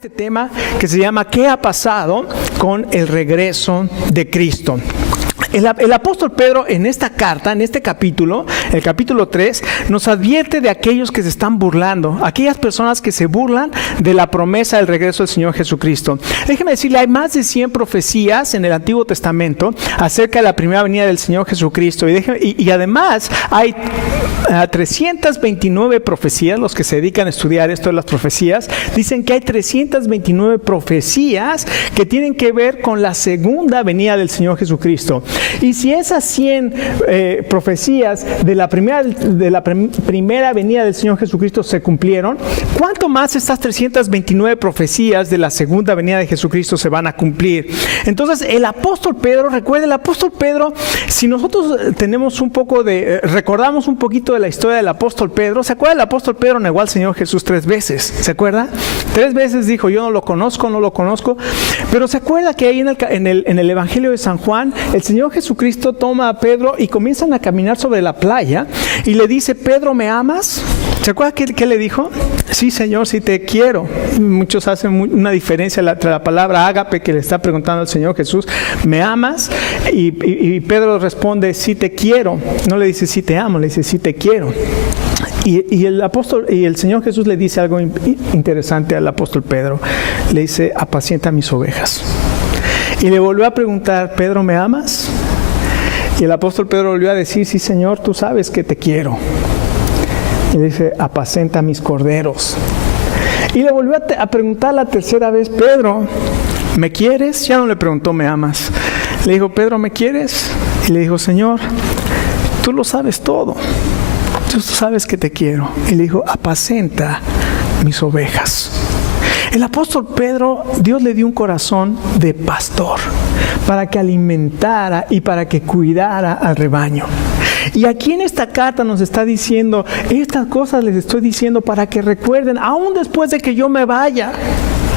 Este tema que se llama ¿qué ha pasado con el regreso de Cristo? El apóstol Pedro en esta carta, en este capítulo, el capítulo 3, nos advierte de aquellos que se están burlando, aquellas personas que se burlan de la promesa del regreso del Señor Jesucristo. Déjeme decirle, hay más de 100 profecías en el Antiguo Testamento acerca de la primera venida del Señor Jesucristo. Y además hay 329 profecías. Los que se dedican a estudiar esto de las profecías, dicen que hay 329 profecías que tienen que ver con la segunda venida del Señor Jesucristo. Y si esas 100 profecías de la primera venida del Señor Jesucristo se cumplieron, ¿cuánto más estas 329 profecías de la segunda venida de Jesucristo se van a cumplir? Entonces el apóstol Pedro, recuerde, el apóstol Pedro, si nosotros tenemos un poco recordamos un poquito de la historia del apóstol Pedro, ¿se acuerda? El apóstol Pedro negó al Señor Jesús 3 veces, ¿se acuerda? 3 veces dijo, yo no lo conozco, pero ¿se acuerda que ahí en el Evangelio de San Juan, el Señor Jesucristo toma a Pedro y comienzan a caminar sobre la playa y le dice, Pedro, ¿me amas? ¿Se acuerda qué le dijo? Sí, Señor, sí te quiero. Muchos hacen una diferencia entre la palabra ágape que le está preguntando al Señor Jesús, ¿me amas? Y Pedro responde, sí te quiero. No le dice sí te amo, le dice sí te quiero. Y el Señor Jesús le dice algo interesante al apóstol Pedro. Le dice, apacienta mis ovejas. Y le volvió a preguntar, Pedro, ¿me amas? Y el apóstol Pedro volvió a decir, sí, Señor, tú sabes que te quiero. Y le dice, apacenta mis corderos. Y le volvió a preguntar la tercera vez, Pedro, ¿me quieres? Ya no le preguntó, ¿me amas? Le dijo, Pedro, ¿me quieres? Y le dijo, Señor, tú lo sabes todo. Tú sabes que te quiero. Y le dijo, apacenta mis ovejas. El apóstol Pedro, Dios le dio un corazón de pastor para que alimentara y para que cuidara al rebaño. Y aquí en esta carta nos está diciendo, estas cosas les estoy diciendo para que recuerden, aún después de que yo me vaya,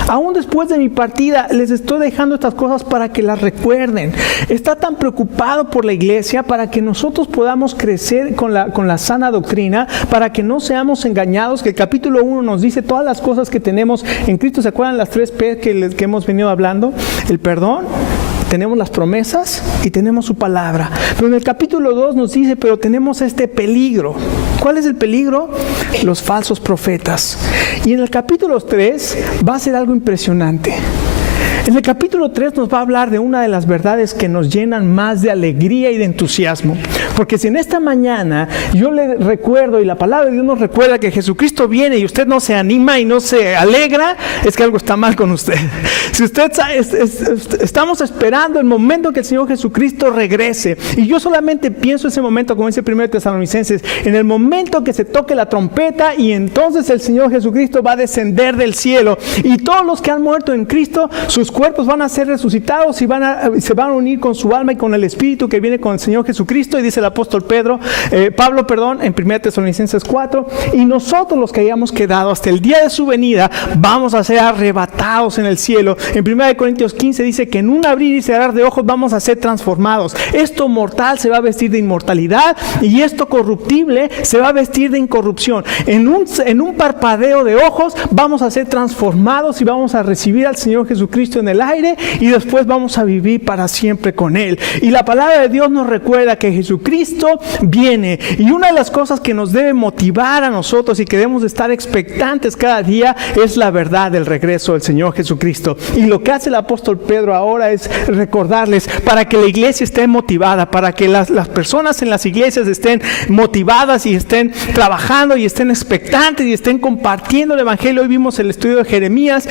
aún después de mi partida, les estoy dejando estas cosas para que las recuerden. Está tan preocupado por la iglesia para que nosotros podamos crecer con la sana doctrina, para que no seamos engañados, que el capítulo 1 nos dice todas las cosas que tenemos en Cristo. ¿Se acuerdan las 3 P que hemos venido hablando? El perdón, tenemos las promesas y tenemos su palabra. Pero en el capítulo 2 nos dice, pero tenemos este peligro. ¿Cuál es el peligro? Los falsos profetas. Y en el capítulo 3 va a ser algo impresionante. En el capítulo 3 nos va a hablar de una de las verdades que nos llenan más de alegría y de entusiasmo. Porque si en esta mañana yo le recuerdo y la palabra de Dios nos recuerda que Jesucristo viene y usted no se anima y no se alegra, es que algo está mal con usted. Si usted estamos esperando el momento que el Señor Jesucristo regrese, y yo solamente pienso ese momento, como dice 1 Tesalonicenses, en el momento que se toque la trompeta y entonces el Señor Jesucristo va a descender del cielo y todos los que han muerto en Cristo, sus cuerpos van a ser resucitados y se van a unir con su alma y con el Espíritu que viene con el Señor Jesucristo. Y dice el apóstol Pablo, en 1 Tesalonicenses 4, y nosotros los que hayamos quedado hasta el día de su venida vamos a ser arrebatados en el cielo. En 1 Corintios 15 dice que en un abrir y cerrar de ojos vamos a ser transformados. Esto mortal se va a vestir de inmortalidad y esto corruptible se va a vestir de incorrupción. En un parpadeo de ojos vamos a ser transformados y vamos a recibir al Señor Jesucristo en el aire y después vamos a vivir para siempre con Él. Y la palabra de Dios nos recuerda que Jesucristo viene, y una de las cosas que nos debe motivar a nosotros y que debemos de estar expectantes cada día es la verdad del regreso del Señor Jesucristo. Y lo que hace el apóstol Pedro ahora es recordarles para que la iglesia esté motivada, para que las personas en las iglesias estén motivadas y estén trabajando y estén expectantes y estén compartiendo el evangelio. Hoy vimos el estudio de Jeremías,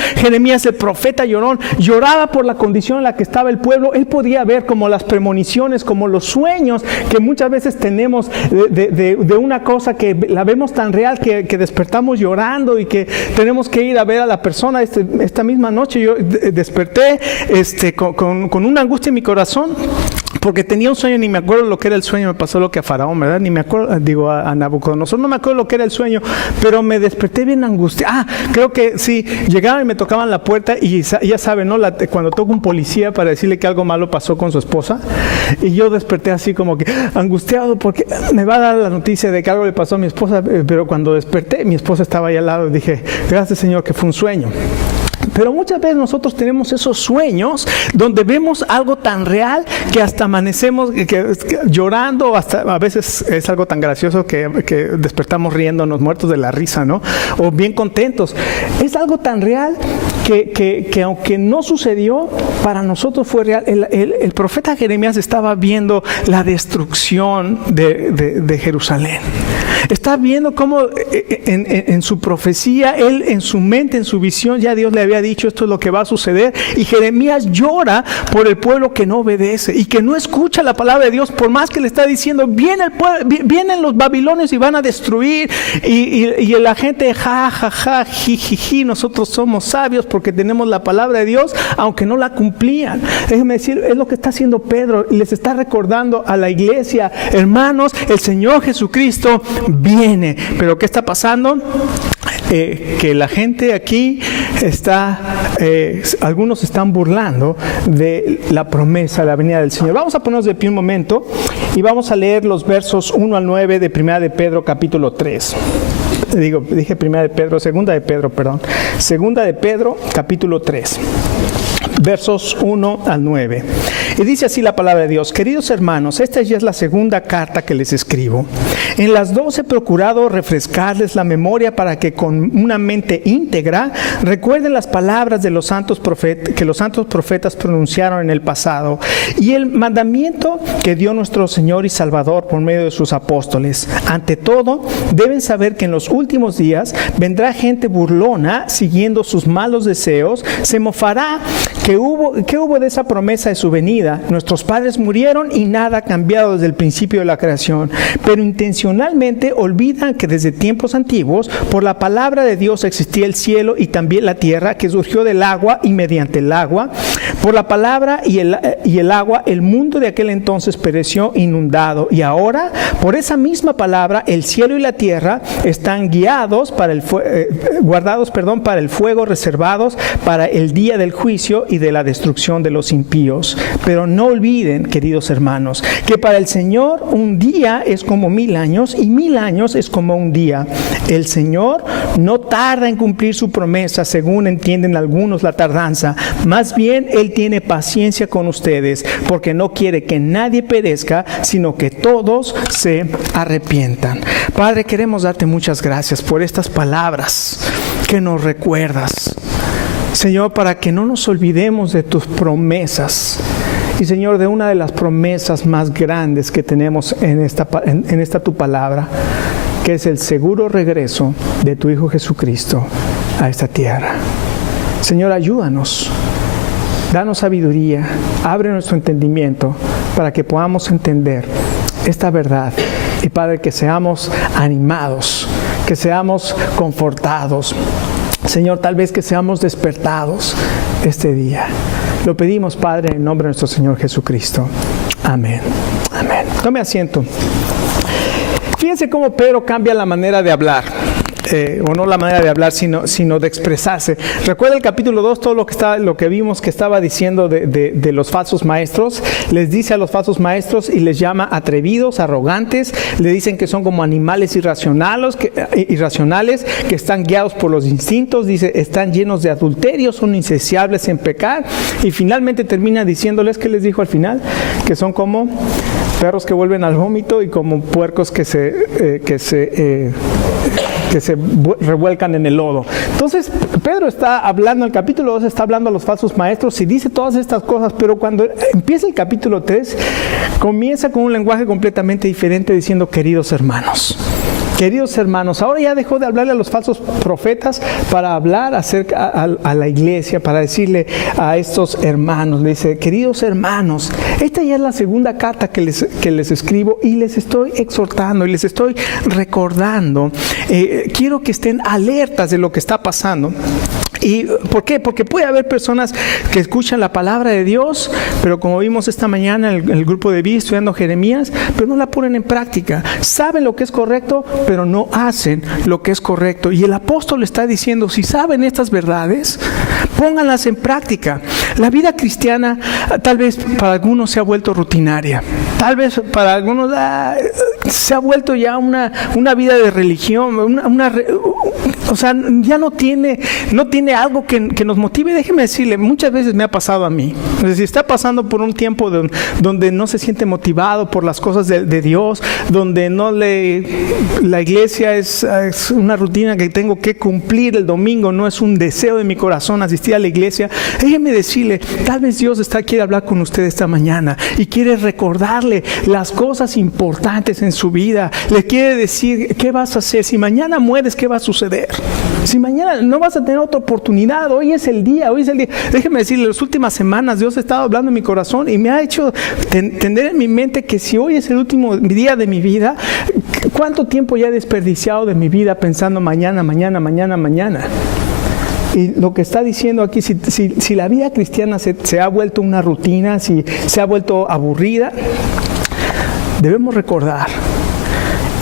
el profeta lloraba por la condición en la que estaba el pueblo. Él podía ver como las premoniciones, como los sueños que muchas veces tenemos de una cosa que la vemos tan real que despertamos llorando y que tenemos que ir a ver a la persona. Esta misma noche yo desperté con una angustia en mi corazón porque tenía un sueño, ni me acuerdo lo que era el sueño. Me pasó lo que a Faraón, ¿verdad? Ni me acuerdo, a Nabucodonosor, no me acuerdo lo que era el sueño, pero me desperté bien angustiado. Creo que sí, llegaban y me tocaban la puerta y ya saben, ¿no? Cuando toca un policía para decirle que algo malo pasó con su esposa, y yo desperté así como que angustiado porque me va a dar la noticia de que algo le pasó a mi esposa, pero cuando desperté mi esposa estaba ahí al lado y dije, gracias Señor que fue un sueño. Pero muchas veces nosotros tenemos esos sueños donde vemos algo tan real que hasta amanecemos llorando, hasta a veces es algo tan gracioso que despertamos riéndonos, muertos de la risa, ¿no? O bien contentos. Es algo tan real que aunque no sucedió, para nosotros fue real. El profeta Jeremías estaba viendo la destrucción de Jerusalén. Está viendo cómo en su profecía, él en su mente, en su visión, ya Dios le había dicho esto es lo que va a suceder, y Jeremías llora por el pueblo que no obedece y que no escucha la palabra de Dios, por más que le está diciendo vienen los babilonios y van a destruir, y la gente jiji, nosotros somos sabios porque tenemos la palabra de Dios, aunque no la cumplían. Déjenme decir, es lo que está haciendo Pedro, y les está recordando a la iglesia: hermanos, el Señor Jesucristo viene. Pero ¿qué está pasando? Que la gente aquí algunos están burlando de la promesa de la venida del Señor. Vamos a ponernos de pie un momento y vamos a leer los versos 1 al 9 de 1 de Pedro capítulo 3. Dije 1 de Pedro, 2 de Pedro, perdón. 2 de Pedro capítulo 3. Versos 1 al 9. Y dice así la palabra de Dios: queridos hermanos, esta ya es la segunda carta que les escribo. En las dos he procurado refrescarles la memoria para que con una mente íntegra recuerden las palabras de los santos que los santos profetas pronunciaron en el pasado, y el mandamiento que dio nuestro Señor y Salvador por medio de sus apóstoles. Ante todo, deben saber que en los últimos días vendrá gente burlona siguiendo sus malos deseos. Se mofará. ¿Qué hubo de esa promesa de su venida? Nuestros padres murieron y nada ha cambiado desde el principio de la creación. Pero intencionalmente olvidan que desde tiempos antiguos, por la palabra de Dios existía el cielo y también la tierra, que surgió del agua y mediante el agua. Por la palabra y el agua, el mundo de aquel entonces pereció inundado. Y ahora, por esa misma palabra, el cielo y la tierra están guardados para el fuego, reservados para el día del juicio y de la destrucción de los impíos. Pero no olviden, queridos hermanos, que para el Señor un día es como 1000 años y 1000 años es como un día. El Señor no tarda en cumplir su promesa, según entienden algunos la tardanza. Más bien, Él tiene paciencia con ustedes, porque no quiere que nadie perezca, sino que todos se arrepientan. Padre, queremos darte muchas gracias por estas palabras que nos recuerdas, Señor, para que no nos olvidemos de tus promesas. Y Señor, de una de las promesas más grandes que tenemos en esta tu palabra, que es el seguro regreso de tu Hijo Jesucristo a esta tierra. Señor, ayúdanos, danos sabiduría, abre nuestro entendimiento para que podamos entender esta verdad. Y Padre, que seamos animados, que seamos confortados. Señor, tal vez que seamos despertados este día. Lo pedimos, Padre, en nombre de nuestro Señor Jesucristo. Amén. Amén. Tome asiento. Fíjense cómo Pedro cambia la manera de hablar. O no la manera de hablar, sino de expresarse. Recuerda el capítulo 2, todo lo que vimos que estaba diciendo de los falsos maestros. Les dice a los falsos maestros y les llama atrevidos, arrogantes. Le dicen que son como animales irracionales, que están guiados por los instintos. Dice, están llenos de adulterio, son insaciables en pecar. Y finalmente termina diciéndoles, ¿qué les dijo al final? Que son como perros que vuelven al vómito y como puercos que se revuelcan en el lodo. Entonces, Pedro está hablando, el capítulo 2 está hablando a los falsos maestros y dice todas estas cosas, pero cuando empieza el capítulo 3, comienza con un lenguaje completamente diferente diciendo, queridos hermanos. Queridos hermanos, ahora ya dejó de hablarle a los falsos profetas para hablar acerca a la iglesia, para decirle a estos hermanos. Le dice, queridos hermanos, esta ya es la segunda carta que les escribo y les estoy exhortando y les estoy recordando. Quiero que estén alertas de lo que está pasando. ¿Y por qué? Porque puede haber personas que escuchan la palabra de Dios, pero como vimos esta mañana en el grupo de vida estudiando Jeremías, pero no la ponen en práctica. Saben lo que es correcto, pero no hacen lo que es correcto. Y el apóstol está diciendo, si saben estas verdades, pónganlas en práctica. La vida cristiana tal vez para algunos se ha vuelto rutinaria. Tal vez para algunos se ha vuelto ya una vida de religión, o sea, ya no tiene algo que nos motive. Déjeme decirle, muchas veces me ha pasado a mí. Es decir, está pasando por un tiempo donde no se siente motivado por las cosas de Dios, donde la iglesia es una rutina que tengo que cumplir el domingo, no es un deseo de mi corazón asistir a la iglesia. Déjeme decirle, tal vez Dios quiere hablar con usted esta mañana y quiere recordarle las cosas importantes en su vida. Le quiere decir, ¿qué vas a hacer? Si mañana mueres, ¿qué va a suceder? Si mañana no vas a tener otra oportunidad, hoy es el día. Déjeme decirle, las últimas semanas Dios ha estado hablando en mi corazón y me ha hecho tener en mi mente que si hoy es el último día de mi vida, ¿cuánto tiempo ya he desperdiciado de mi vida pensando mañana? Y lo que está diciendo aquí, si la vida cristiana se ha vuelto una rutina, si se ha vuelto aburrida, debemos recordar.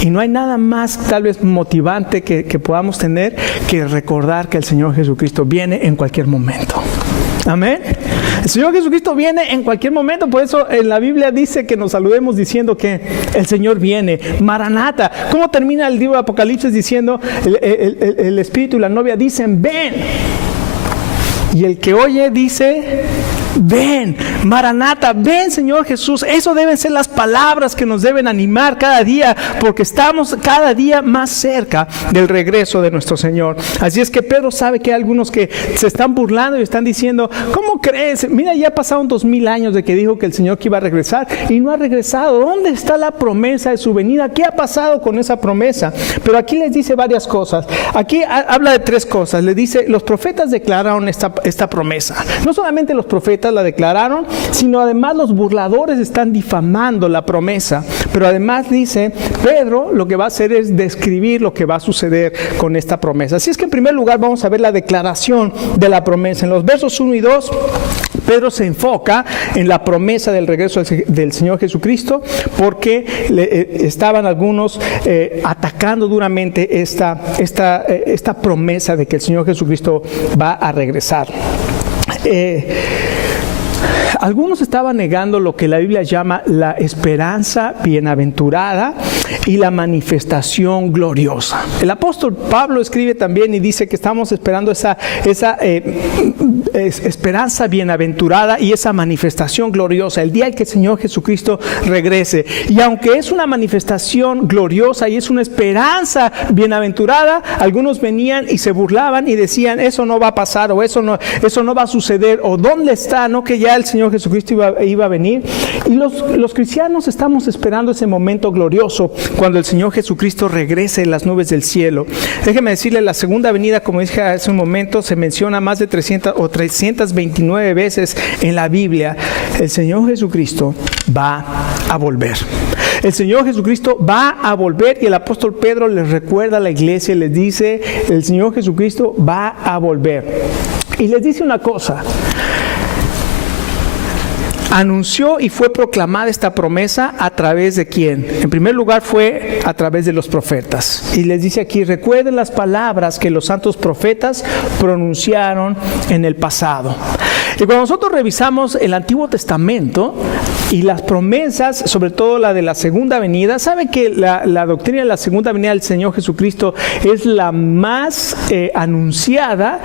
Y no hay nada más tal vez motivante que podamos tener que recordar que el Señor Jesucristo viene en cualquier momento. Amén. El Señor Jesucristo viene en cualquier momento. Por eso en la Biblia dice que nos saludemos diciendo que el Señor viene. Maranata. ¿Cómo termina el libro de Apocalipsis diciendo el Espíritu y la novia dicen ven? Y el que oye dice ven, Maranata, ven Señor Jesús. Eso deben ser las palabras que nos deben animar cada día, porque estamos cada día más cerca del regreso de nuestro Señor. Así es que Pedro sabe que hay algunos que se están burlando y están diciendo, ¿cómo crees? Mira, ya pasaron 2000 años de que dijo que el Señor que iba a regresar y no ha regresado. ¿Dónde está la promesa de su venida? ¿Qué ha pasado con esa promesa? Pero aquí les dice varias cosas. Aquí habla de 3 cosas. Le dice, los profetas declararon esta promesa. No solamente los profetas la declararon, sino además los burladores están difamando la promesa. Pero además dice, Pedro lo que va a hacer es describir lo que va a suceder con esta promesa. Así es que en primer lugar vamos a ver la declaración de la promesa. En los versos 1 y 2, Pedro se enfoca en la promesa del regreso del Señor Jesucristo, porque estaban algunos atacando duramente esta promesa de que el Señor Jesucristo va a regresar. Algunos estaban negando lo que la Biblia llama la esperanza bienaventurada y la manifestación gloriosa. El apóstol Pablo escribe también y dice que estamos esperando esa esperanza bienaventurada y esa manifestación gloriosa, el día en que el Señor Jesucristo regrese. Y aunque es una manifestación gloriosa y es una esperanza bienaventurada, algunos venían y se burlaban y decían, eso no va a pasar, o eso no va a suceder, o ¿dónde está? ¿No? Que ya el Señor Jesucristo iba a venir. Y los cristianos estamos esperando ese momento glorioso cuando el Señor Jesucristo regrese en las nubes del cielo. Déjeme decirle, la segunda venida, como dije hace un momento, se menciona más de 329 veces en la Biblia. El Señor Jesucristo va a volver. El Señor Jesucristo va a volver, y el apóstol Pedro les recuerda a la iglesia y les dice, el Señor Jesucristo va a volver. Y les dice una cosa. Anunció y fue proclamada esta promesa a través de ¿quién? En primer lugar fue a través de los profetas. Y les dice aquí, recuerden las palabras que los santos profetas pronunciaron en el pasado. Y cuando nosotros revisamos el Antiguo Testamento y las promesas, sobre todo la de la segunda venida, ¿saben que la doctrina de la segunda venida del Señor Jesucristo es la más anunciada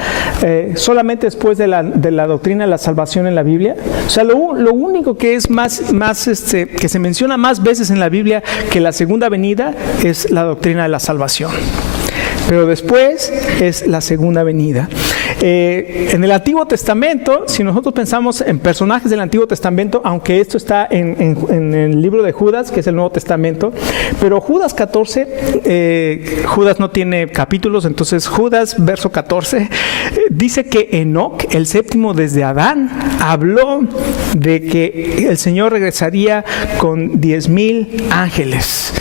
solamente después de la doctrina de la salvación en la Biblia? O sea, lo único que es que se menciona más veces en la Biblia que la segunda venida es la doctrina de la salvación. Pero después es la segunda venida. En el Antiguo Testamento, si nosotros pensamos en personajes del Antiguo Testamento, aunque esto está en el libro de Judas, que es el Nuevo Testamento, pero Judas 14, Judas no tiene capítulos, entonces Judas, verso 14, dice que Enoc, el séptimo desde Adán, habló de que el Señor regresaría con 10,000 ángeles.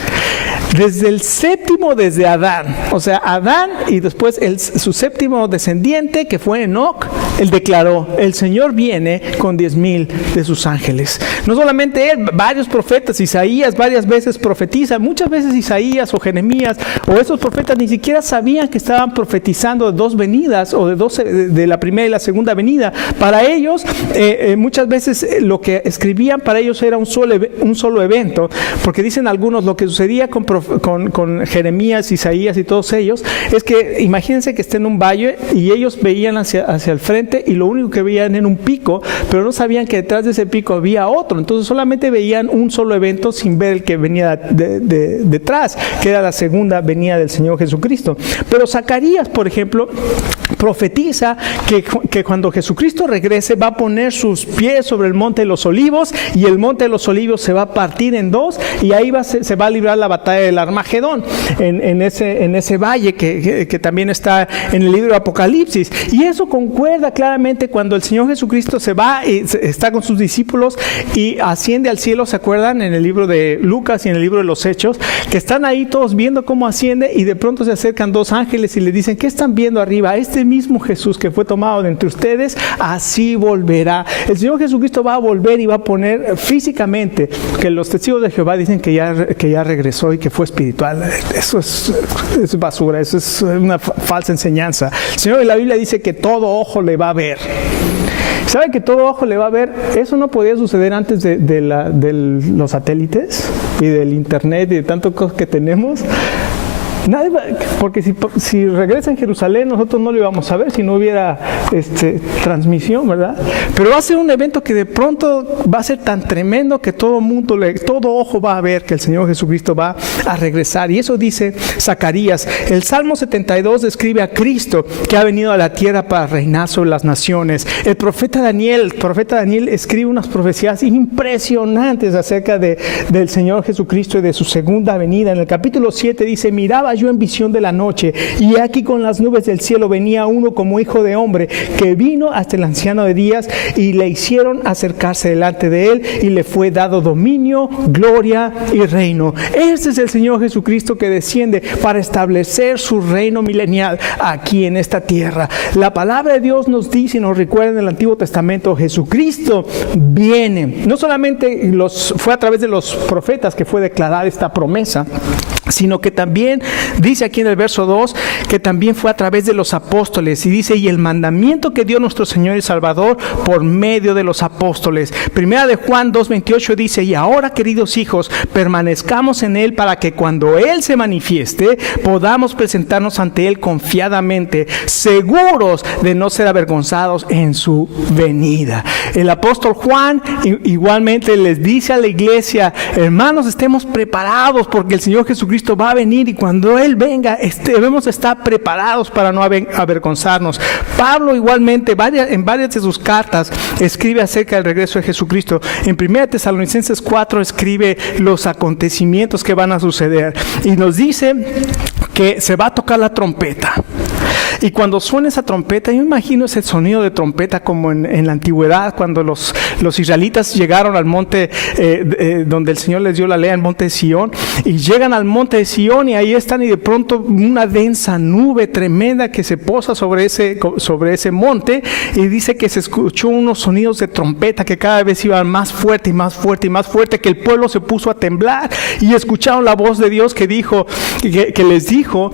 Desde el séptimo desde Adán, o sea, Adán y después su séptimo descendiente, que fue Enoc, Él declaró, el Señor viene con 10,000 de sus ángeles. No solamente él, varios profetas, Isaías varias veces profetiza, muchas veces Isaías o Jeremías o esos profetas ni siquiera sabían que estaban profetizando de dos venidas o de la primera y la segunda venida. Para ellos, muchas veces lo que escribían para ellos era un solo evento, porque dicen algunos, lo que sucedía con Jeremías, Isaías y todos ellos, es que imagínense que estén en un valle y ellos veían hacia el frente y lo único que veían era un pico, pero no sabían que detrás de ese pico había otro. Entonces solamente veían un solo evento sin ver el que venía detrás, que era la segunda venida del Señor Jesucristo. Pero Zacarías, por ejemplo, profetiza que cuando Jesucristo regrese va a poner sus pies sobre el monte de los olivos y el monte de los olivos se va a partir en dos y ahí se va a librar la batalla del Armagedón en ese valle que también está en el libro de Apocalipsis. Y eso concuerda claramente cuando el Señor Jesucristo se va y está con sus discípulos y asciende al cielo. ¿Se acuerdan? En el libro de Lucas y en el libro de los Hechos, que están ahí todos viendo cómo asciende y de pronto se acercan dos ángeles y le dicen, ¿qué están viendo arriba? Este mismo Jesús que fue tomado de entre ustedes, así volverá. El Señor Jesucristo va a volver y va a poner físicamente, que los testigos de Jehová dicen que ya regresó y que fue espiritual. Eso es basura, eso es una falsa enseñanza. El Señor de la Biblia dice que todo ojo le va a ver. ¿Saben que todo ojo le va a ver? Eso no podía suceder antes de los satélites y del internet y de tantas cosas que tenemos. Nadie va, porque si regresa en Jerusalén nosotros no lo íbamos a ver si no hubiera transmisión, ¿verdad? Pero va a ser un evento que de pronto va a ser tan tremendo que todo ojo va a ver que el Señor Jesucristo va a regresar. Y eso dice Zacarías. El Salmo 72 describe a Cristo que ha venido a la tierra para reinar sobre las naciones. El profeta Daniel escribe unas profecías impresionantes acerca del Señor Jesucristo y de su segunda venida. En el capítulo 7 dice, miraba yo en visión de la noche, y aquí con las nubes del cielo venía uno como hijo de hombre, que vino hasta el anciano de días, y le hicieron acercarse delante de él, y le fue dado dominio, gloria y reino. Este es el Señor Jesucristo que desciende para establecer su reino milenial aquí en esta tierra. La palabra de Dios nos dice y nos recuerda en el Antiguo Testamento, Jesucristo viene. No solamente fue a través de los profetas que fue declarada esta promesa, sino que también dice aquí en el verso 2 que también fue a través de los apóstoles, y dice, y el mandamiento que dio nuestro Señor y Salvador por medio de los apóstoles. Primera de Juan 2:28 dice, y ahora, queridos hijos, permanezcamos en Él para que cuando Él se manifieste podamos presentarnos ante Él confiadamente, seguros de no ser avergonzados en su venida. El apóstol Juan igualmente les dice a la iglesia, hermanos, estemos preparados porque el Señor Jesucristo va a venir, y cuando Él venga debemos estar preparados para no avergonzarnos. Pablo igualmente en varias de sus cartas escribe acerca del regreso de Jesucristo. En 1 Tesalonicenses 4 escribe los acontecimientos que van a suceder y nos dice que se va a tocar la trompeta. Y cuando suena esa trompeta, yo imagino ese sonido de trompeta como en la antigüedad, cuando los israelitas llegaron al monte donde el Señor les dio la ley, al monte de Sión, y llegan al monte de Sión y ahí están, y de pronto una densa nube tremenda que se posa sobre ese monte, y dice que se escuchó unos sonidos de trompeta que cada vez iban más fuerte y más fuerte y más fuerte, que el pueblo se puso a temblar y escucharon la voz de Dios que les dijo,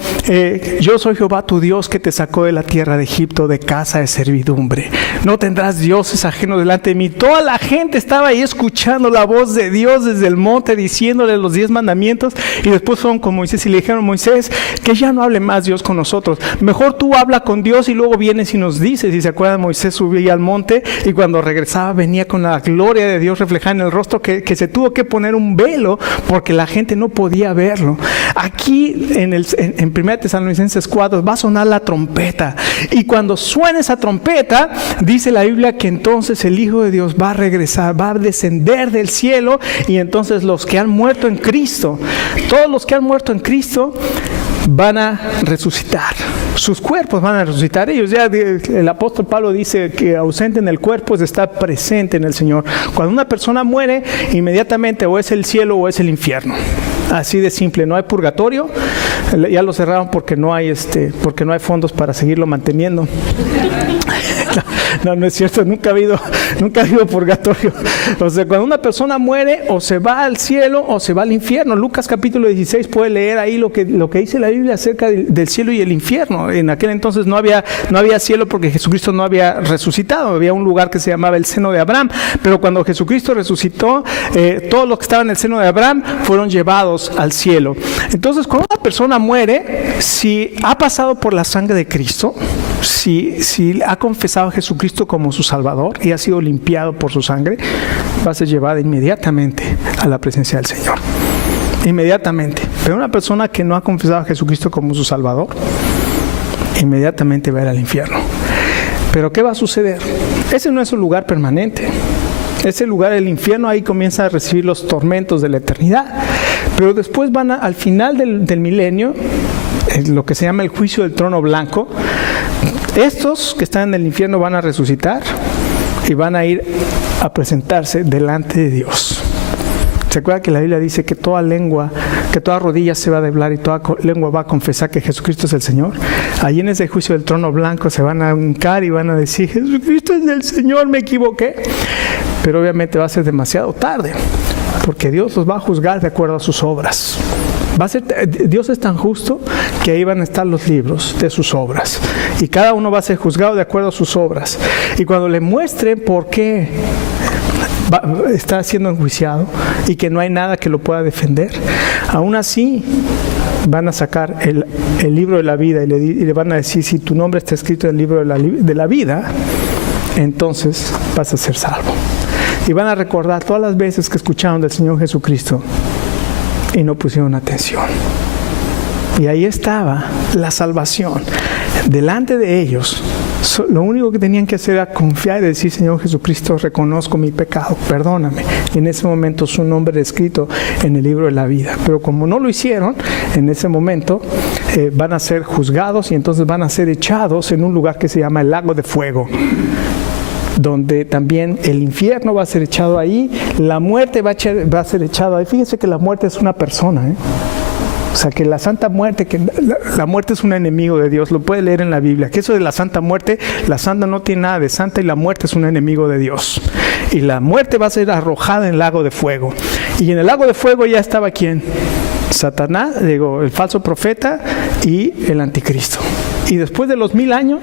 yo soy Jehová tu Dios que te sacó de la tierra de Egipto, de casa de servidumbre. No tendrás dioses ajenos delante de mí. Toda la gente estaba ahí escuchando la voz de Dios desde el monte, diciéndole los 10 mandamientos, y después fueron con Moisés y le dijeron, Moisés, que ya no hable más Dios con nosotros. Mejor tú habla con Dios y luego vienes y nos dices. Y se acuerdan, Moisés subía al monte y cuando regresaba venía con la gloria de Dios reflejada en el rostro, que se tuvo que poner un velo porque la gente no podía verlo. Aquí en 1 Tesalonicenses 4 va a sonar la trompeta, y cuando suene esa trompeta, dice la Biblia que entonces el Hijo de Dios va a regresar, va a descender del cielo, y entonces los que han muerto en Cristo, todos los que han muerto en Cristo, van a resucitar. Sus cuerpos van a resucitar. Ellos ya, el apóstol Pablo dice que ausente en el cuerpo es estar presente en el Señor. Cuando una persona muere, inmediatamente o es el cielo o es el infierno. Así de simple, no hay purgatorio. Ya lo cerraron porque no hay fondos para seguirlo manteniendo. No es cierto, nunca ha habido purgatorio. O sea, cuando una persona muere, o se va al cielo o se va al infierno. Lucas capítulo 16 puede leer ahí lo que dice la Biblia acerca del cielo y el infierno. En aquel entonces no había cielo porque Jesucristo no había resucitado. Había un lugar que se llamaba el seno de Abraham, pero cuando Jesucristo resucitó, todos los que estaban en el seno de Abraham fueron llevados al cielo. Entonces, cuando una persona muere, si ha pasado por la sangre de Cristo, si ha confesado a Jesucristo como su Salvador y ha sido limpiado por su sangre, va a ser llevada inmediatamente a la presencia del Señor. Inmediatamente. Pero una persona que no ha confesado a Jesucristo como su Salvador, inmediatamente va a ir al infierno. Pero ¿qué va a suceder? Ese no es un lugar permanente. Ese lugar, el infierno, ahí comienza a recibir los tormentos de la eternidad. Pero después al final del milenio, lo que se llama el juicio del trono blanco, estos que están en el infierno van a resucitar y van a ir a presentarse delante de Dios. ¿Se acuerdan que la Biblia dice que toda rodilla se va a doblar y toda lengua va a confesar que Jesucristo es el Señor? Allí en ese juicio del trono blanco se van a hincar y van a decir: Jesucristo es el Señor, me equivoqué. Pero obviamente va a ser demasiado tarde, porque Dios los va a juzgar de acuerdo a sus obras. Dios es tan justo que ahí van a estar los libros de sus obras, y cada uno va a ser juzgado de acuerdo a sus obras. Y cuando le muestren por qué está siendo enjuiciado y que no hay nada que lo pueda defender, aún así van a sacar el libro de la vida y le van a decir: si tu nombre está escrito en el libro de la vida, entonces vas a ser salvo. Y van a recordar todas las veces que escucharon del Señor Jesucristo y no pusieron atención. Y ahí estaba la salvación delante de ellos. Lo único que tenían que hacer era confiar y decir: Señor Jesucristo, reconozco mi pecado, perdóname. Y en ese momento su nombre era escrito en el libro de la vida. Pero como no lo hicieron, en ese momento van a ser juzgados y entonces van a ser echados en un lugar que se llama el lago de fuego, donde también el infierno va a ser echado ahí, la muerte va a ser echada ahí. Fíjense que la muerte es una persona, O sea, que la santa muerte, que la muerte es un enemigo de Dios. Lo puede leer en la Biblia, que eso de la santa muerte, la santa no tiene nada de santa y la muerte es un enemigo de Dios. Y la muerte va a ser arrojada en el lago de fuego. Y en el lago de fuego ya estaba ¿quién? Satanás, el falso profeta y el anticristo. Y después de los 1000 años,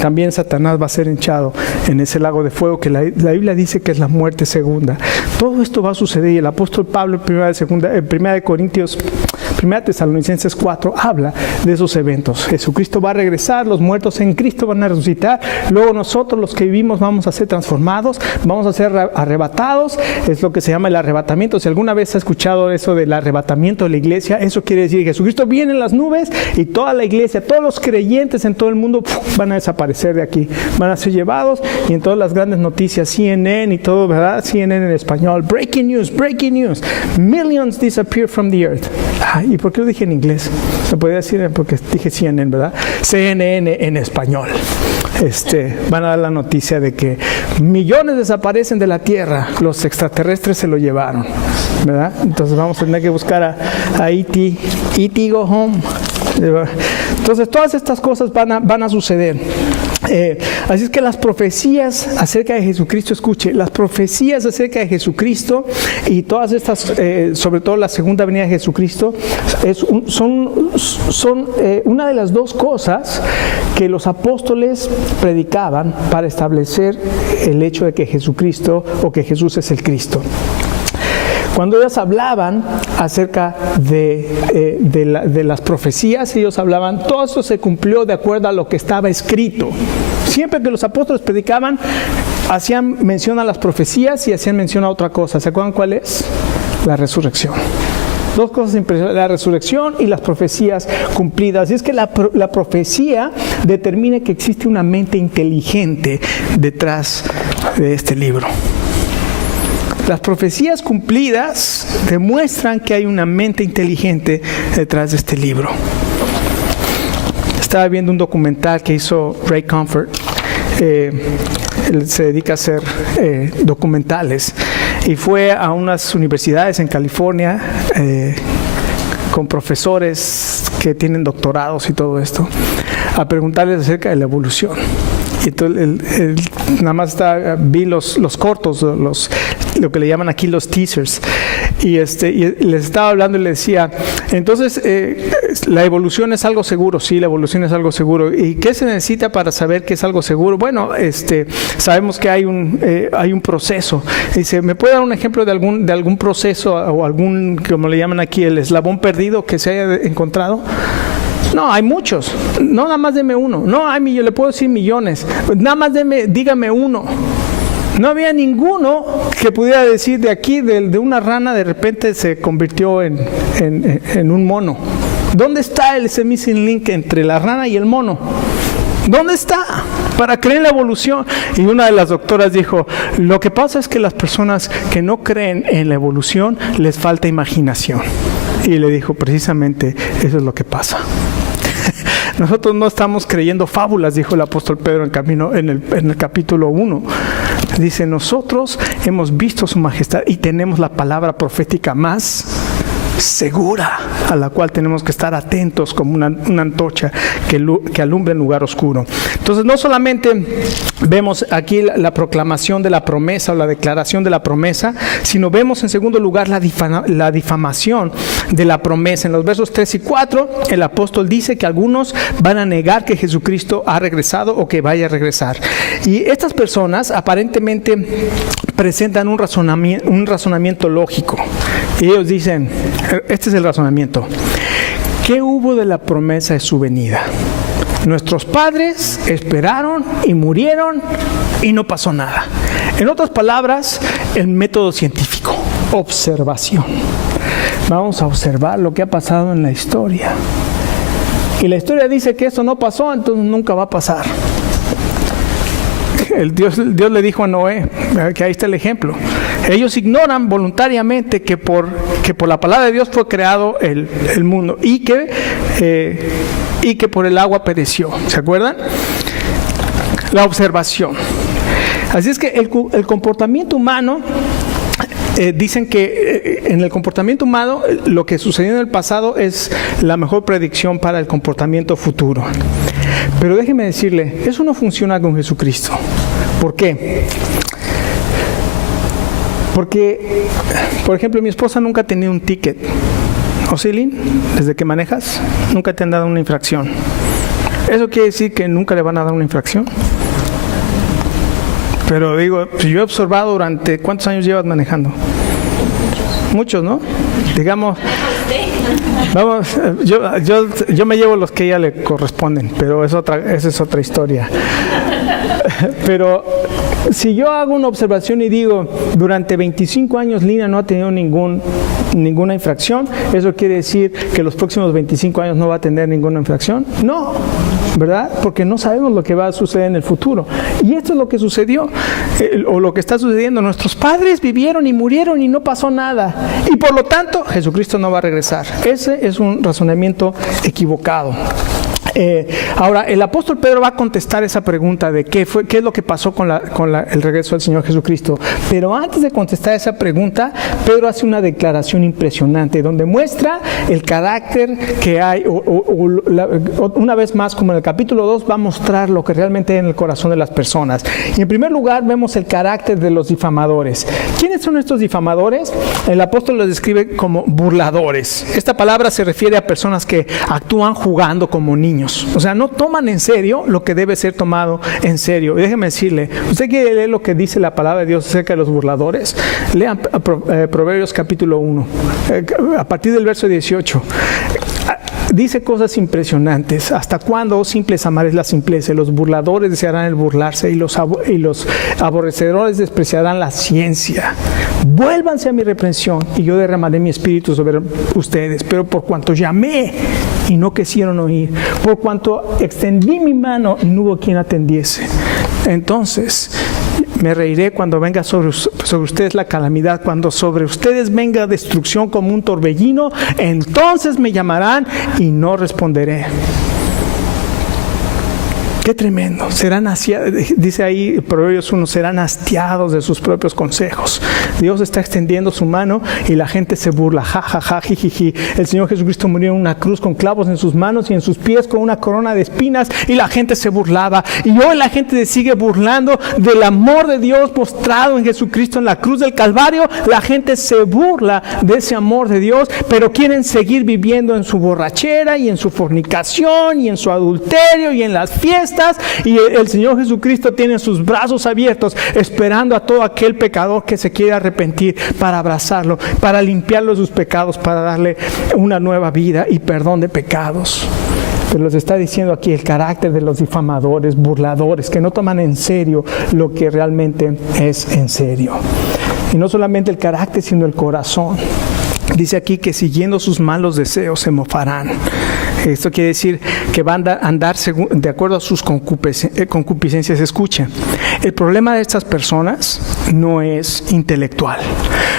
también Satanás va a ser echado en ese lago de fuego que la Biblia dice que es la muerte segunda. Todo esto va a suceder, y el apóstol Pablo en 1 Tesalonicenses 4 habla de esos eventos. Jesucristo va a regresar, los muertos en Cristo van a resucitar, luego nosotros los que vivimos vamos a ser transformados, vamos a ser arrebatados. Es lo que se llama el arrebatamiento. Si alguna vez ha escuchado eso del arrebatamiento de la iglesia, eso quiere decir que Jesucristo viene en las nubes y toda la iglesia, todos los creyentes en todo el mundo van a desaparecer de aquí, van a ser llevados. Y en todas las grandes noticias, CNN y todo, ¿verdad? CNN en español, breaking news, millions disappear from the earth. ¿Y por qué lo dije en inglés? No podía decir porque dije CNN, ¿verdad? CNN en español. Van a dar la noticia de que millones desaparecen de la tierra, los extraterrestres se lo llevaron, ¿verdad? Entonces vamos a tener que buscar a E.T. E.T. go home. Entonces todas estas cosas van a suceder. Así es que las profecías acerca de Jesucristo, escuche, las profecías acerca de Jesucristo y todas estas, sobre todo la segunda venida de Jesucristo, son una de las dos cosas que los apóstoles predicaban para establecer el hecho de que Jesucristo o que Jesús es el Cristo. Cuando ellos hablaban acerca de las profecías, ellos hablaban, todo esto se cumplió de acuerdo a lo que estaba escrito. Siempre que los apóstoles predicaban, hacían mención a las profecías y hacían mención a otra cosa. ¿Se acuerdan cuál es? La resurrección. Dos cosas impresionantes: la resurrección y las profecías cumplidas. Y es que la profecía determina que existe una mente inteligente detrás de este libro. Las profecías cumplidas demuestran que hay una mente inteligente detrás de este libro. Estaba viendo un documental que hizo Ray Comfort. Él se dedica a hacer documentales y fue a unas universidades en California con profesores que tienen doctorados y todo esto, a preguntarles acerca de la evolución. Y entonces nada más vi los cortos, lo que le llaman aquí los teasers, y les estaba hablando y les decía, entonces la evolución es algo seguro. Sí, la evolución es algo seguro. ¿Y qué se necesita para saber que es algo seguro? Bueno, sabemos que hay un proceso. Dice, ¿me puede dar un ejemplo de algún proceso o algún, como le llaman aquí, el eslabón perdido que se haya encontrado? No, hay muchos. No, nada más deme uno. No, yo le puedo decir millones. Nada más dígame uno. No había ninguno que pudiera decir de aquí, de una rana, de repente se convirtió en un mono. ¿Dónde está ese missing link entre la rana y el mono? ¿Dónde está? Para creer en la evolución. Y una de las doctoras dijo, lo que pasa es que las personas que no creen en la evolución les falta imaginación. Y le dijo, precisamente eso es lo que pasa. Nosotros no estamos creyendo fábulas, dijo el apóstol Pedro en el capítulo 1. Dice, nosotros hemos visto su majestad y tenemos la palabra profética más segura, a la cual tenemos que estar atentos como una antorcha que alumbra en lugar oscuro. Entonces, no solamente vemos aquí la proclamación de la promesa o la declaración de la promesa, sino vemos en segundo lugar la difamación de la promesa. En los versos 3 y 4, el apóstol dice que algunos van a negar que Jesucristo ha regresado o que vaya a regresar. Y estas personas aparentemente presentan un razonamiento lógico. Y ellos dicen, este es el razonamiento: ¿qué hubo de la promesa de su venida? Nuestros padres esperaron y murieron y no pasó nada. En otras palabras, el método científico, observación. Vamos a observar lo que ha pasado en la historia. Y la historia dice que esto no pasó, entonces nunca va a pasar. Dios le dijo a Noé, que ahí está el ejemplo. Ellos ignoran voluntariamente que por la palabra de Dios fue creado el mundo y que por el agua pereció. ¿Se acuerdan? La observación. Así es que el comportamiento humano, dicen que en el comportamiento humano lo que sucedió en el pasado es la mejor predicción para el comportamiento futuro. Pero déjeme decirle, eso no funciona con Jesucristo. ¿Por qué? Porque, por ejemplo, mi esposa nunca ha tenido un ticket. ¿O sí, Lynn? Desde que manejas, nunca te han dado una infracción. ¿Eso quiere decir que nunca le van a dar una infracción? Pero digo, si yo he observado durante, ¿cuántos años llevas manejando? Muchos, ¿no? Digamos, vamos, yo me llevo los que a ella le corresponden, pero esa es otra historia. Pero si yo hago una observación y digo, durante 25 años Lina no ha tenido ninguna infracción, ¿eso quiere decir que los próximos 25 años no va a tener ninguna infracción? No, ¿verdad? Porque no sabemos lo que va a suceder en el futuro. Y esto es lo que sucedió, o lo que está sucediendo. Nuestros padres vivieron y murieron y no pasó nada. Y por lo tanto, Jesucristo no va a regresar. Ese es un razonamiento equivocado. Ahora, el apóstol Pedro va a contestar esa pregunta de qué es lo que pasó con el regreso del Señor Jesucristo. Pero antes de contestar esa pregunta, Pedro hace una declaración impresionante donde muestra el carácter que hay, una vez más, como en el capítulo 2, va a mostrar lo que realmente hay en el corazón de las personas. Y en primer lugar, vemos el carácter de los difamadores. ¿Quiénes son estos difamadores? El apóstol los describe como burladores. Esta palabra se refiere a personas que actúan jugando como niños. O sea, no toman en serio lo que debe ser tomado en serio. Y déjeme decirle, ¿usted quiere leer lo que dice la palabra de Dios acerca de los burladores? Lean Proverbios capítulo 1, a partir del verso 18. Dice cosas impresionantes. ¿Hasta cuándo, oh simples, amaréis la simpleza? Los burladores desearán el burlarse y los aborrecedores despreciarán la ciencia. Vuélvanse a mi reprensión y yo derramaré mi espíritu sobre ustedes. Pero por cuanto llamé y no quisieron oír, por cuanto extendí mi mano y no hubo quien atendiese, entonces me reiré cuando venga sobre ustedes la calamidad, cuando sobre ustedes venga destrucción como un torbellino, entonces me llamarán y no responderé. Qué tremendo. Serán dice ahí Proverbios 1, serán hastiados de sus propios consejos. Dios está extendiendo su mano y la gente se burla. Ja, ja, ja, jijiji. El Señor Jesucristo murió en una cruz con clavos en sus manos y en sus pies con una corona de espinas, y la gente se burlaba. Y hoy la gente se sigue burlando del amor de Dios mostrado en Jesucristo en la cruz del Calvario. La gente se burla de ese amor de Dios, pero quieren seguir viviendo en su borrachera y en su fornicación y en su adulterio y en las fiestas. Y el Señor Jesucristo tiene sus brazos abiertos esperando a todo aquel pecador que se quiere arrepentir, para abrazarlo, para limpiarlo de sus pecados, para darle una nueva vida y perdón de pecados. Pero les está diciendo aquí el carácter de los difamadores, burladores, que no toman en serio lo que realmente es en serio. Y no solamente el carácter, sino el corazón. Dice aquí que siguiendo sus malos deseos se mofarán. Esto quiere decir que van a andar de acuerdo a sus concupiscencias. Escuchen, el problema de estas personas no es intelectual.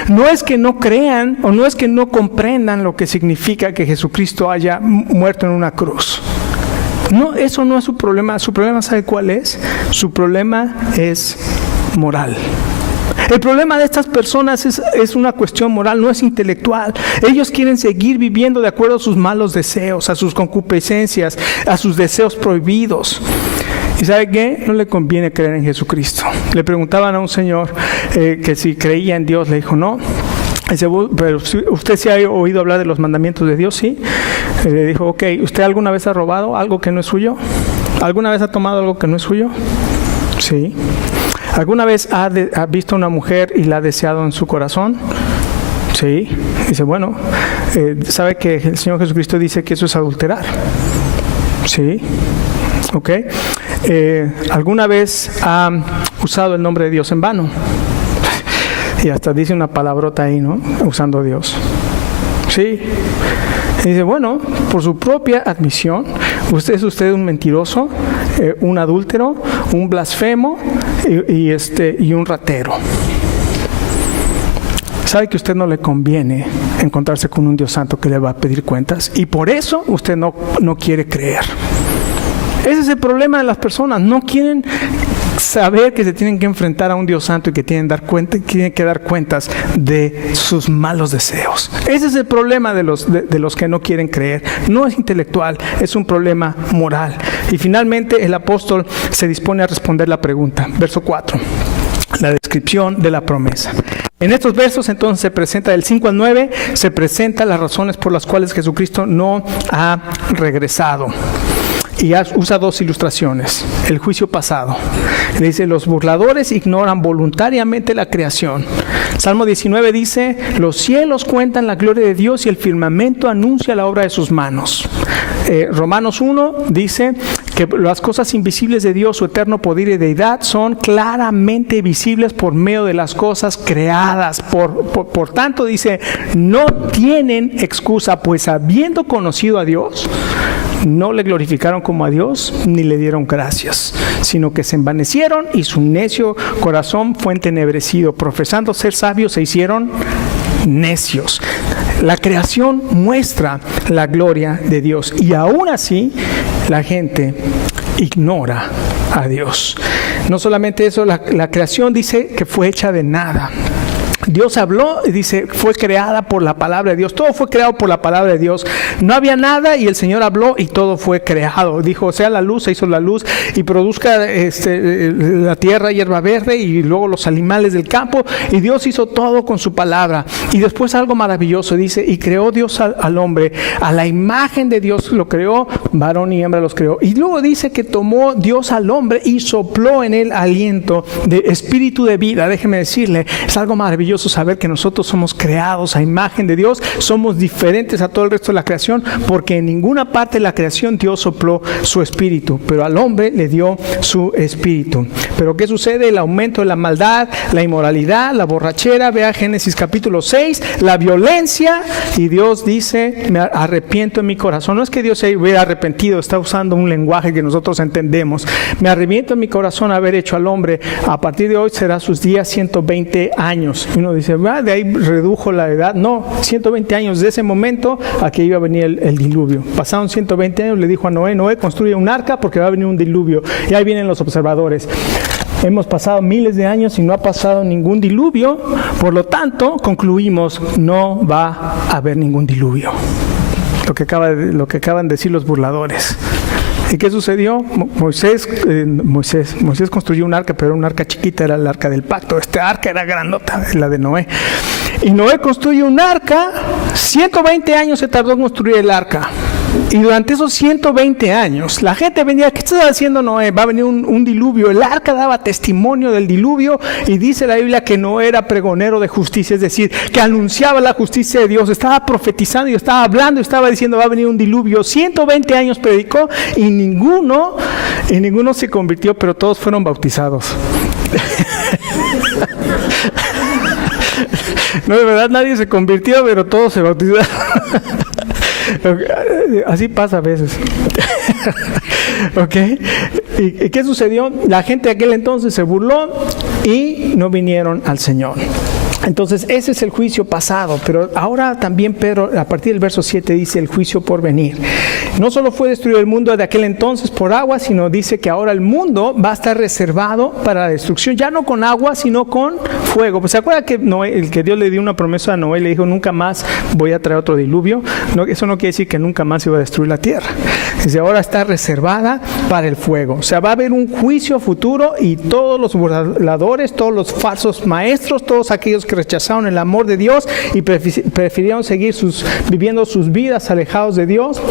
No es que no crean o no es que no comprendan lo que significa que Jesucristo haya muerto en una cruz. No, eso no es su problema. Su problema, ¿sabe cuál es? Su problema es moral. El problema de estas personas es una cuestión moral, no es intelectual. Ellos quieren seguir viviendo de acuerdo a sus malos deseos, a sus concupiscencias, a sus deseos prohibidos. ¿Y sabe qué? No le conviene creer en Jesucristo. Le preguntaban a un señor que si creía en Dios. Le dijo, no. Dice, pero ¿usted sí ha oído hablar de los mandamientos de Dios? Sí. Le dijo, ok, ¿usted alguna vez ha robado algo que no es suyo? ¿Alguna vez ha tomado algo que no es suyo? Sí. ¿Alguna vez ha visto a una mujer y la ha deseado en su corazón? Sí. Dice, bueno, ¿sabe que el Señor Jesucristo dice que eso es adulterar? Sí. Ok. ¿Alguna vez ha usado el nombre de Dios en vano? Y hasta dice una palabrota ahí, ¿no? Usando a Dios. Sí. Y dice, bueno, por su propia admisión, es usted un mentiroso, un adúltero, un blasfemo y un ratero. Sabe que a usted no le conviene encontrarse con un Dios santo que le va a pedir cuentas, y por eso usted no quiere creer. Ese es el problema de las personas. No quieren saber que se tienen que enfrentar a un Dios santo y que tienen que dar cuentas de sus malos deseos. Ese es el problema de los que no quieren creer. No es intelectual, es un problema moral. Y finalmente el apóstol se dispone a responder la pregunta. Verso 4. La descripción de la promesa. En estos versos entonces se presenta del 5 al 9, se presentan las razones por las cuales Jesucristo no ha regresado. Y usa dos ilustraciones. El juicio pasado. Le dice, los burladores ignoran voluntariamente la creación. Salmo 19 dice, los cielos cuentan la gloria de Dios y el firmamento anuncia la obra de sus manos. Romanos 1 dice que las cosas invisibles de Dios, su eterno poder y deidad, son claramente visibles por medio de las cosas creadas. Por tanto, dice, no tienen excusa, pues habiendo conocido a Dios, no le glorificaron como a Dios, ni le dieron gracias, sino que se envanecieron y su necio corazón fue entenebrecido. Profesando ser sabios, se hicieron necios. La creación muestra la gloria de Dios y aún así la gente ignora a Dios. No solamente eso, la creación dice que fue hecha de nada. Dios habló y dice, fue creada por la palabra de Dios. Todo fue creado por la palabra de Dios. No había nada y el Señor habló y todo fue creado. Dijo, sea la luz, se hizo la luz y produzca la tierra hierba verde y luego los animales del campo. Y Dios hizo todo con su palabra. Y después algo maravilloso, dice, y creó Dios al hombre. A la imagen de Dios lo creó, varón y hembra los creó. Y luego dice que tomó Dios al hombre y sopló en él aliento de espíritu de vida. Déjeme decirle, es algo maravilloso saber que nosotros somos creados a imagen de Dios, somos diferentes a todo el resto de la creación, porque en ninguna parte de la creación Dios sopló su espíritu, pero al hombre le dio su espíritu. Pero ¿qué sucede? El aumento de la maldad, la inmoralidad, la borrachera, vea Génesis capítulo 6, la violencia, y Dios dice, me arrepiento en mi corazón. No es que Dios se hubiera arrepentido, está usando un lenguaje que nosotros entendemos. Me arrepiento en mi corazón haber hecho al hombre, a partir de hoy será sus días 120 años. Y uno dice, de ahí redujo la edad. No, 120 años de ese momento a que iba a venir el diluvio. Pasaron 120 años, le dijo a Noé, construye un arca porque va a venir un diluvio. Y ahí vienen los observadores. Hemos pasado miles de años y no ha pasado ningún diluvio, por lo tanto, concluimos, no va a haber ningún diluvio. Lo que acaban de decir los burladores. ¿Y qué sucedió? Moisés construyó un arca, pero era un arca chiquita, era el arca del pacto. Esta arca era grandota, la de Noé. Y Noé construye un arca, 120 años se tardó en construir el arca. Y durante esos 120 años, la gente venía, ¿qué estás haciendo, Noé? Va a venir un diluvio. El arca daba testimonio del diluvio y dice la Biblia que Noé era pregonero de justicia, es decir, que anunciaba la justicia de Dios, estaba profetizando y estaba hablando y estaba diciendo va a venir un diluvio. 120 años predicó y ninguno se convirtió, pero todos fueron bautizados. No, de verdad nadie se convirtió, pero todos se bautizaron. Así pasa a veces. ¿Ok? ¿Y qué sucedió? La gente de aquel entonces se burló y no vinieron al Señor. Entonces ese es el juicio pasado, pero ahora también Pedro a partir del verso 7 dice el juicio por venir. No solo fue destruido el mundo de aquel entonces por agua, sino dice que ahora el mundo va a estar reservado para la destrucción, ya no con agua, sino con fuego. Pues, ¿se acuerda que que Dios le dio una promesa a Noé? Le dijo, nunca más voy a traer otro diluvio. No, eso no quiere decir que nunca más se iba a destruir la tierra. Dice, ahora está reservada para el fuego. O sea, va a haber un juicio futuro y todos los burladores, todos los falsos maestros, todos aquellos que rechazaron el amor de Dios y prefirieron seguir viviendo sus vidas alejados de Dios,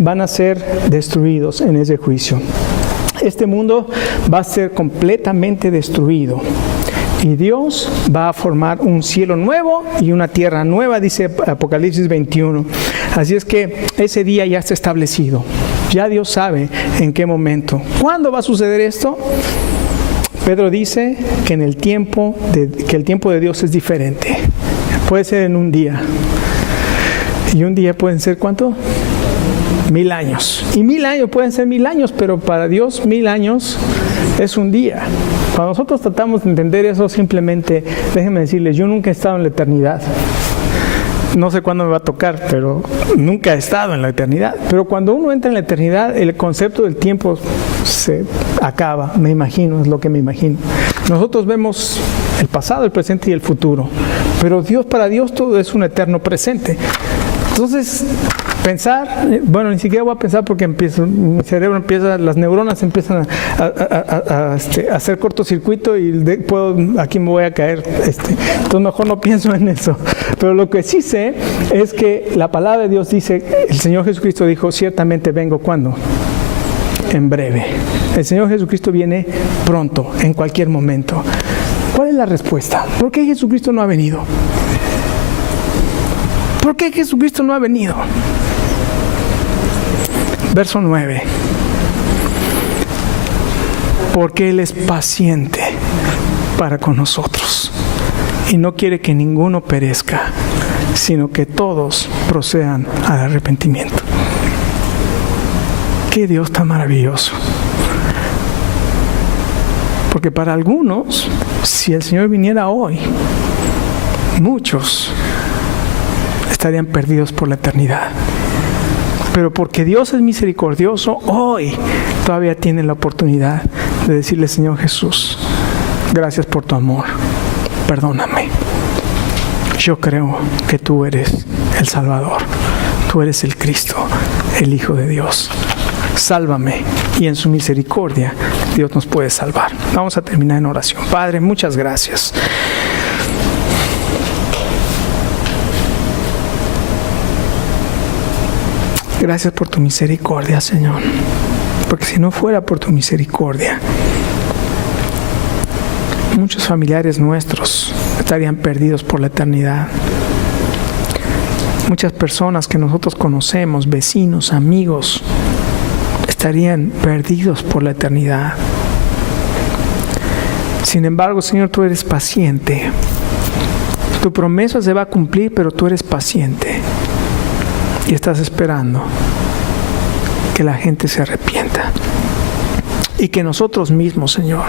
van a ser destruidos en ese juicio. Este mundo va a ser completamente destruido y Dios va a formar un cielo nuevo y una tierra nueva, dice Apocalipsis 21. Así es que ese día ya está establecido. Ya Dios sabe en qué momento. ¿Cuándo va a suceder esto? Pedro dice que el tiempo de Dios es diferente. Puede ser en un día. Y un día pueden ser ¿cuánto? 1000 años. Y 1000 años pueden ser 1000 años, pero para Dios 1000 años es un día. Cuando nosotros tratamos de entender eso, simplemente, déjenme decirles, yo nunca he estado en la eternidad. No sé cuándo me va a tocar, pero nunca he estado en la eternidad. Pero cuando uno entra en la eternidad, el concepto del tiempo se acaba, me imagino, es lo que me imagino. Nosotros vemos el pasado, el presente y el futuro, pero para Dios todo es un eterno presente. Entonces, pensar, ni siquiera voy a pensar porque mi cerebro las neuronas empiezan a hacer cortocircuito y aquí me voy a caer. Entonces mejor no pienso en eso. Pero lo que sí sé es que la palabra de Dios dice, el Señor Jesucristo dijo, ciertamente vengo, ¿cuándo? En breve. El Señor Jesucristo viene pronto, en cualquier momento. ¿Cuál es la respuesta? ¿Por qué Jesucristo no ha venido? ¿Por qué Jesucristo no ha venido? Verso 9. Porque Él es paciente para con nosotros y no quiere que ninguno perezca, sino que todos procedan al arrepentimiento. ¡Qué Dios tan maravilloso! Porque para algunos, si el Señor viniera hoy, muchos estarían perdidos por la eternidad. Pero porque Dios es misericordioso, hoy todavía tienen la oportunidad de decirle, Señor Jesús, gracias por tu amor, perdóname. Yo creo que tú eres el Salvador, tú eres el Cristo, el Hijo de Dios. Sálvame, y en su misericordia Dios nos puede salvar. Vamos a terminar en oración. Padre, muchas gracias. Gracias por tu misericordia, Señor. Porque si no fuera por tu misericordia, muchos familiares nuestros estarían perdidos por la eternidad. Muchas personas que nosotros conocemos, vecinos, amigos, estarían perdidos por la eternidad. Sin embargo, Señor, tú eres paciente. Tu promesa se va a cumplir, pero tú eres paciente. Y estás esperando que la gente se arrepienta. Y que nosotros mismos, Señor,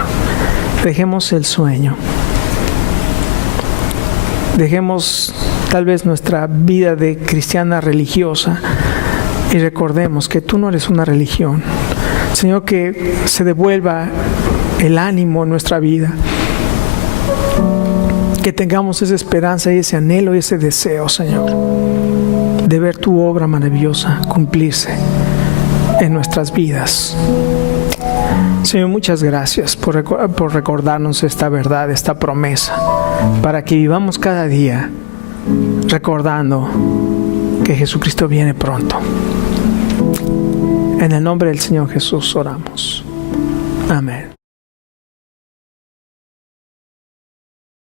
dejemos el sueño Dejemos tal vez nuestra vida de cristiana religiosa y recordemos que tú no eres una religión. Señor, que se devuelva el ánimo en nuestra vida. Que tengamos esa esperanza y ese anhelo y ese deseo, Señor, de ver tu obra maravillosa cumplirse en nuestras vidas. Señor, muchas gracias por recordarnos esta verdad, esta promesa, para que vivamos cada día recordando que Jesucristo viene pronto. En el nombre del Señor Jesús oramos. Amén.